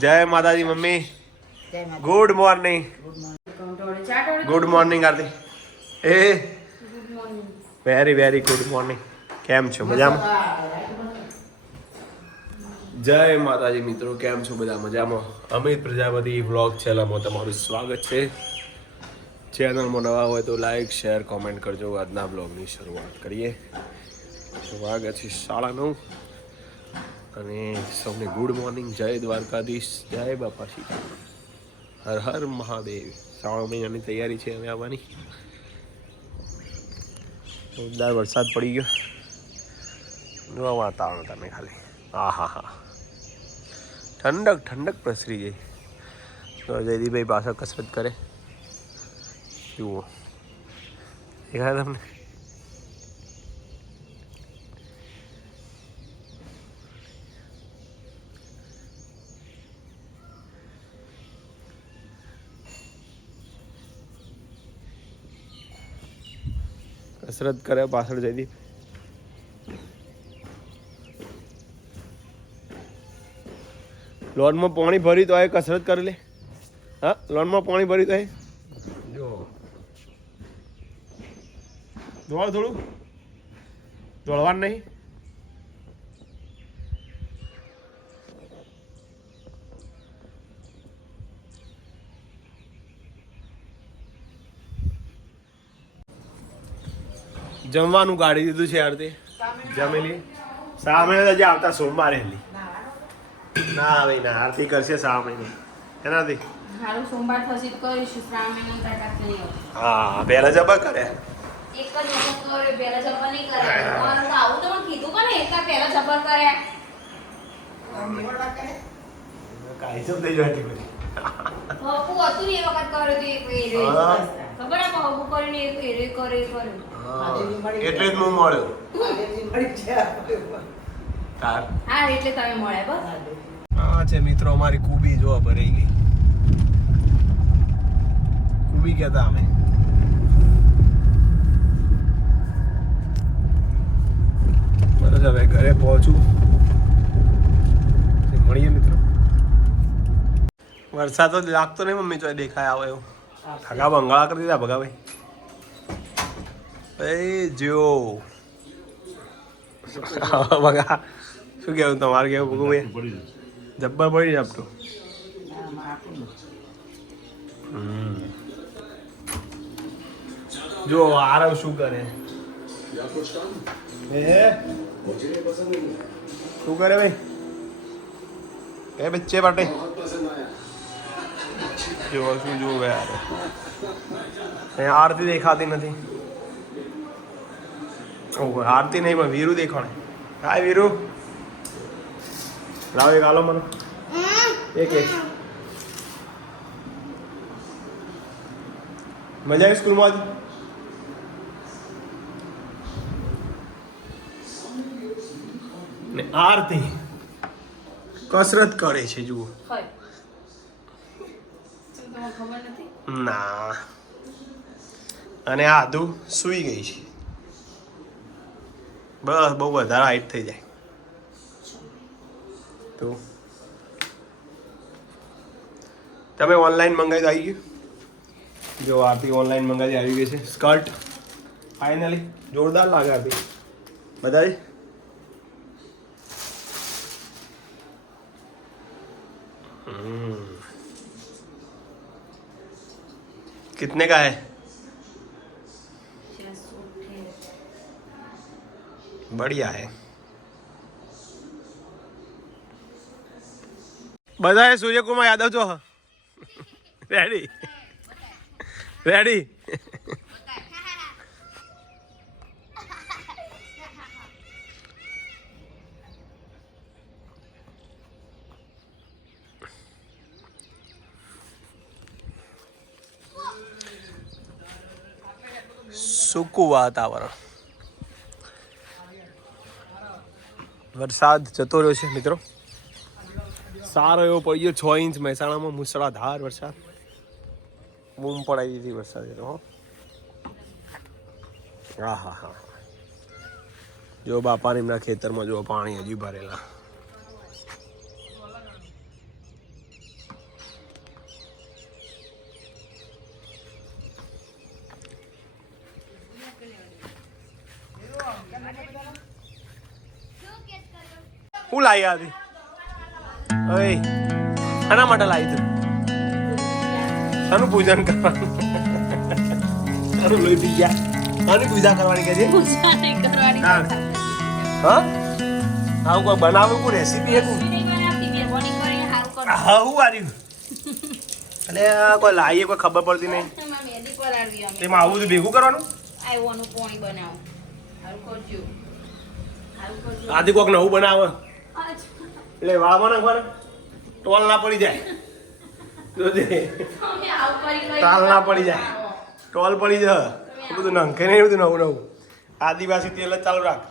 જય માતાજી mummy. Good morning good morning Aarti. એ. Very very good morning કેમ છો? મજામાં? જય માતાજી મિત્રો. કેમ છો? બધા મજામાં? અમિત પ્રજાપતિ વ્લોગ ચેનલમાં તમારું સ્વાગત છે. ચેનલમાં નવા હોય તો લાઈક શેર કોમેન્ટ કરજો. આજના બ્લોગની શરૂઆત કરીએ. વાગે છે સાડા નવ અને સૌને ગુડ મોર્નિંગ જય દ્વારકાધીશ, જય બાપા સીતા હર હર મહાદેવ. શ્રાવણ મહિનાની તૈયારી છે હવે આવવાની. જોરદાર વરસાદ પડી ગયો. જો વાતાવરણ તમે ખાલી. હા હા હા. ઠંડક ઠંડક પ્રસરી ગઈ. તો જયદીભાઈ પાછળ કસરત કરે. જુઓ. દેખાય તમને? કસરત કરે પાછળ જયદીપ લોનમાં પાણી ભરી તો એ કસરત કરી લે. હા લોનમાં પાણી ભરી તો એ. જો. દોડ થોડું. દોડવાનું નહીં. જમવાનું કાઢી દીધું છે આરતી જમેલી. સામે હજી આવતા સોમવારે હેલી. ના ભાઈ ના આરતી કરશે સામે એનાથી. હા પહેલા જબર કરે. થઈ બધી. ખબર આપો કરીને એક એરે કરે એ કર્યો. એટલે જ હું મળ્યો. તાર. હા એટલે તમે મળ્યા બસ. હા છે મિત્રો અમારી કુબી જોવા ભરાઈ ગઈ. કુબી કહેતા અમે. બસ હવે ઘરે પહોંચું. મળીએ મિત્રો. વરસાદ તો લાગતો નહીં મમ્મી ચોય દેખાય આવે એવું. ઠગા બંગાળા કરી દીધા ભગાભાઈ. એ જો. બગા શું કેવું તમારે કેવું ભગુભાઈ જબ્બર પડી આપતો જો આરવ શું કરે? હે? શું કરે ભાઈ? એ બચ્ચે માટે. જો શું જોવે યાર આરતી દેખાતી નથી. ઓહો આરતી નહીં પણ વીરુ દેખાણે. હાય વીરુ. લાવ એક આલો મને. એક એક. મજા આવી સ્કૂલમાં? ને આરતી. કસરત કરે છે જુઓ. ના. અને આદુ સૂઈ ગઈ છે. બસ બહુ વધારે હાઈટ થઈ જાય તો તમે ઓનલાઈન મંગાવી તો આવી ગયું જો આરતી ઓનલાઈન મંગાવી આવી ગઈ છે સ્કર્ટ ફાઇનલી જોરદાર લાગે આરતી બધા જ? हम्म। कितने का है बढ़िया है બધા સૂર્યકુમાર યાદવ છો રેડી રેડી સૂકું વાતાવરણ વરસાદ જતો રહ્યો છે મિત્રો. સારો એવો પડી ગયો છ ઇંચ મહેસાણામાં મુસળાધાર વરસાદ. બૂમ પડાવી દીધી વરસાદ એનો હો. હા હા હા જો બાપાને એમના ખેતરમાં જો પાણી હજી ભરેલા. હું લાવી આવી હવે આના માટે લાવી તું. આનું પૂજન કરવાનું. આનું લોહી પી ગયા. આની પૂજા કરવાની કે છે? હા. હા? આવું કોઈ બનાવું કોઈ રેસીપી હે કોઈ. હા હું વાર્યું એટલે કોઈ લાવીએ કોઈ ખબર પડતી નહીં. એમાં. તેમાં આવું બધું ભેગું કરવાનું. આથી કોઈક નવું બનાવે. એટલે વાળમાં નાખવાના ટોલ ના પડી જાય. તાલ ના પડી જાય. ટોલ પડી જાય. બધું નંખે નહીં બધું નવું નવું. આદિવાસી તેલ જ ચાલુ રાખ.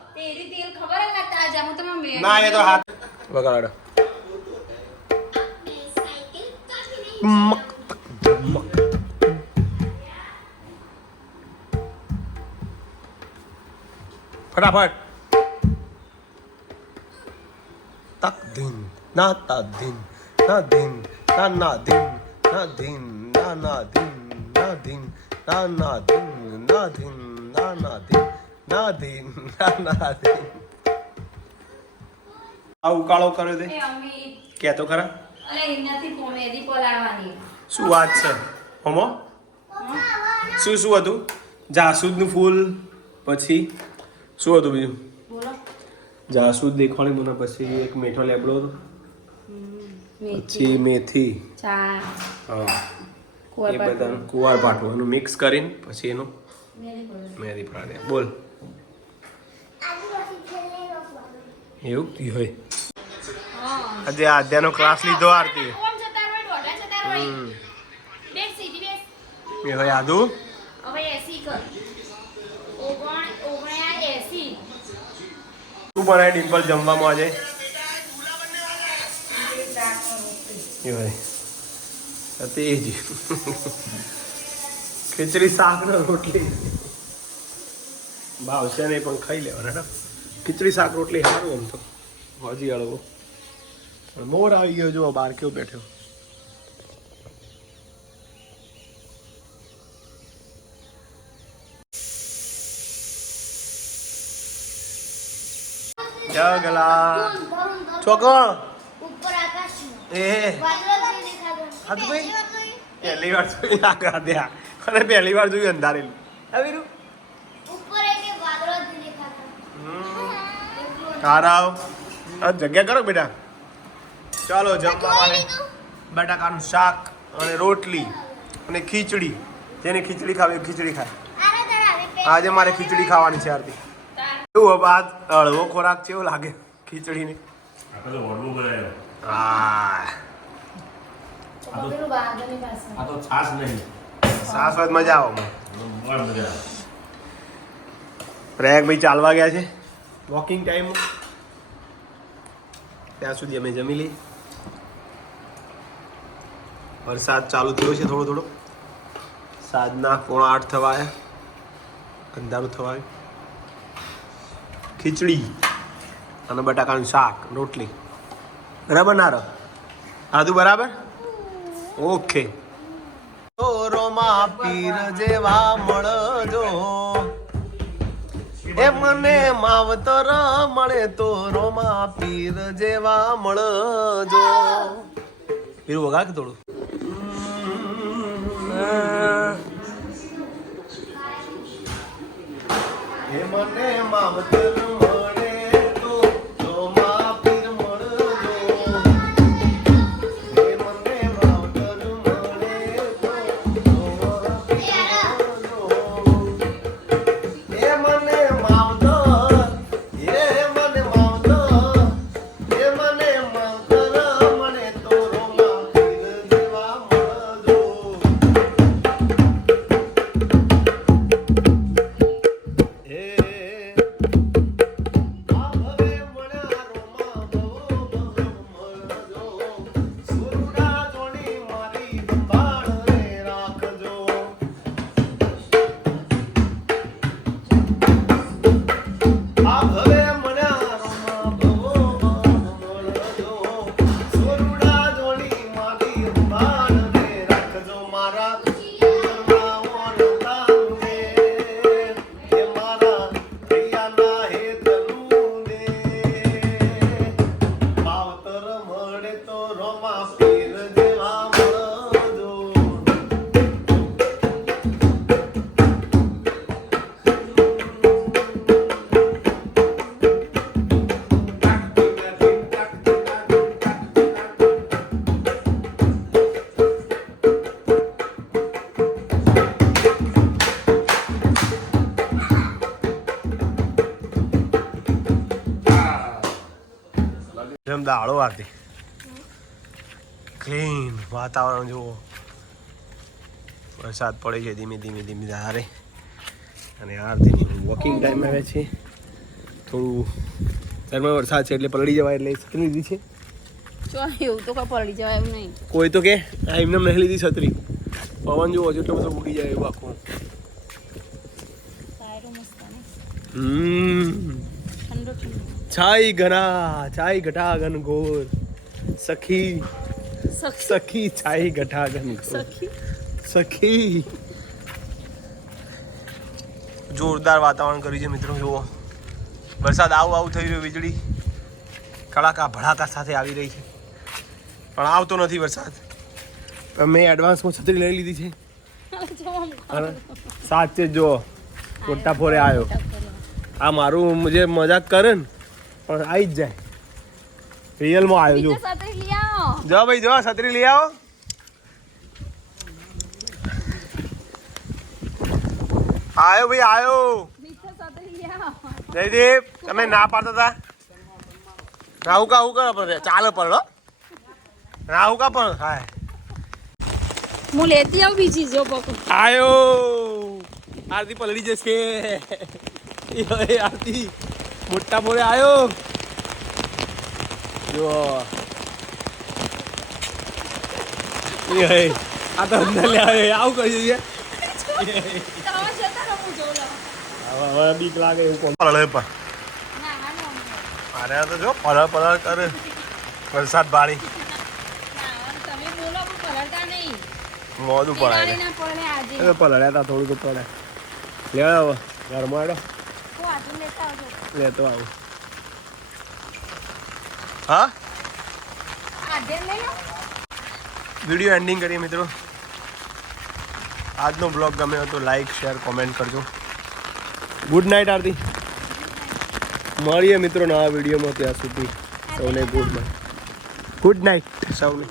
ના એ તો હાથ. વગાડો. ફટાફટ. તક na ના din, na ના na ના ના na ના na ના ના na ના na ના ના na ના na na ના na ના na ના ના દિન આ ઉકાળો કર્યો તે એ કે તો ખરા શું વાત છે હોમો શું શું હતું જાસૂદનું ફૂલ પછી શું હતું બીજું જાસૂદ દેખવાની મને પછી એક મીઠો લેબડો પછી મેથી. ચા. હા. કુવાર એ બધાનું કુવાર પાટું એનું મિક્સ કરીને પછી એનું. મેરી પડાડે બોલ. એવું? કી હોય. આજે આદ્યાનો ક્લાસ લીધો આરતી. એ હોય આદુ? હવે એસી કર. શું બનાય ડિમ્પલ જમવામાં આજે. એ તે જ. ખીચડી શાક ને રોટલી ભાવશે નહીં, પણ ખાઈ લેવાના. ખીચડી, શાક, રોટલી સારું એમ તો. હજી હળવો. મોર આવી ગયો જો બાર કેવો બેઠો. જગલા. છોકરો. ઉપર આકાશમાં એ. પહેલી વાર જોઈ આગળ ગાધ્યા અને પહેલી વાર જોયું અંધારેલું. આવીરું જગ્યા કરો બેટા. ચાલો જમવા માટે. બટાકાનું શાક અને રોટલી અને ખીચડી. જેને ખીચડી ખાવી ખીચડી ખાય. આજે મારે ખીચડી ખાવાની છે આરતી. એવું આ હળવો ખોરાક છે એવું લાગે ખીચડીને. સાસ તો વડવું બનાવ્યો. હા. પેલું બાંધણી પાસે આ તો છાશ નહીં. સાસવાદ મજા આવે પ્રયાગ પ્રયાગભાઈ ચાલવા ગયા છે વોકિંગ ટાઈમ. ત્યાં સુધી અમે જમી લઈએ. વરસાદ ચાલુ થયો છે થોડો થોડો. સાંજના પોણા આઠ થવા આવ્યા. અંધારું થવા આવ્યું. ખીચડી અને બટાકાનું શાક રોટલી. બરાબર ના રહો? આદુ બરાબર? ઓકે. રોમા પીર જેવા મળજો. એ મને માવતર મળે તો રોમા પીર જેવા મળજો. પીરું વગા કે થોડું એ મને માવતર જેમ ક્લીન વાતાવરણ જુઓ. વરસાદ પડે છે ધીમે ધીમે ધીમે ધારે. અને આરતીની વોકિંગ ટાઈમ આવે છે. થોડું ઘરમાં વરસાદ છે એટલે પલળી જવાય એટલે છત્રી લીધી છે. એવું તો કોઈ પડી જવાય એમ નહીં. કોઈ તો કે આ એમને નહીં લીધી છત્રી. પવન જુઓ છો એટલો બધો ઉડી જાય એવું આખું. હમ. છાઈ ઘના છાઈ ઘટા ઘન ઘોર સખી. સખી છાઈ ઘટા ઘન સખી. સખી. જોરદાર વાતાવરણ કર્યું છે મિત્રો જુઓ. વરસાદ આવું આવું થઈ રહ્યો વીજળી. કડાકા ભડાકા સાથે આવી રહી છે. પણ આવતો નથી વરસાદ. મેં એડવાન્સમાં છત્રી લઈ લીધી છે. સાચે જ કોટા ફોરે આવ્યો આ મારું જે મજાક કરે ને પણ આવી જ જાય. રિયલમાં આવ્યો આવો. જો ભાઈ જો છત્રી લઈ આવો. આયો ભાઈ આયો. જયદીપ તમે ના પાડતા હતા રાહુકા હું કરો પણ ચાલે પણ હો. રાહુ કા પણ હાય. હું લેતી આવું બીજી જો બકુ આયો. આરતી પલડી જશે. આરતી. મોટા મોરે આવ્યો જો. આ તો અંદર લે આવે. આવું કર્યું છે. હવે હવે બીક લાગે એવું કોણ ના અરે આ તો જો પડર પડર કરે. વરસાદ પલળતા મોડું પડે પલળ્યા તા થોડું તો પડે લેવા હવે ઘરમાં લેતા આવું હા? વીડિયો એન્ડિંગ કરીએ મિત્રો. આજનો બ્લોગ ગમે હોય તો લાઈક શેર કોમેન્ટ કરજો. Good night Aarti. મળીએ મિત્રો નવા વિડીયોમાં ત્યાં સુધી. સૌને ગુડ નાઇટ ગુડ નાઇટ સૌને.